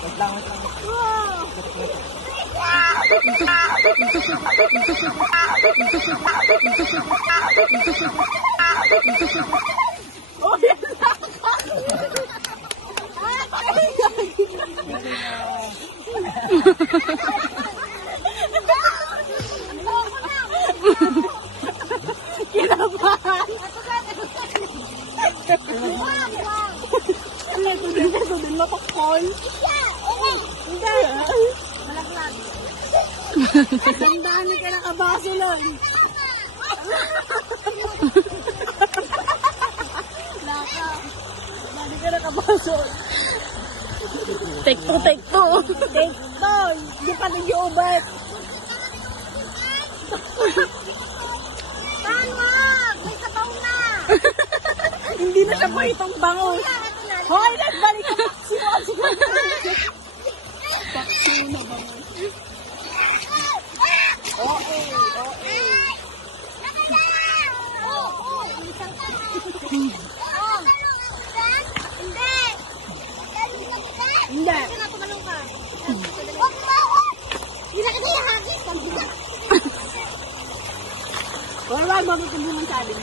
Wait lang. Oh, yan kinabahan. Ano ito din? Ito din matakol. Hindi. Malaglag. Sandaan ka nakabaso lang. Laka. Dali ka nakabaso. Take two, take two. Take two. Hindi pa nag-iubat. Tama! May sabaw na! Hindi na siya po itong bangus. Hoy, nagbalik ka paksiw. Paksiw na bangus. Okay. Hindi. Wala, magkukumbungan sa atin.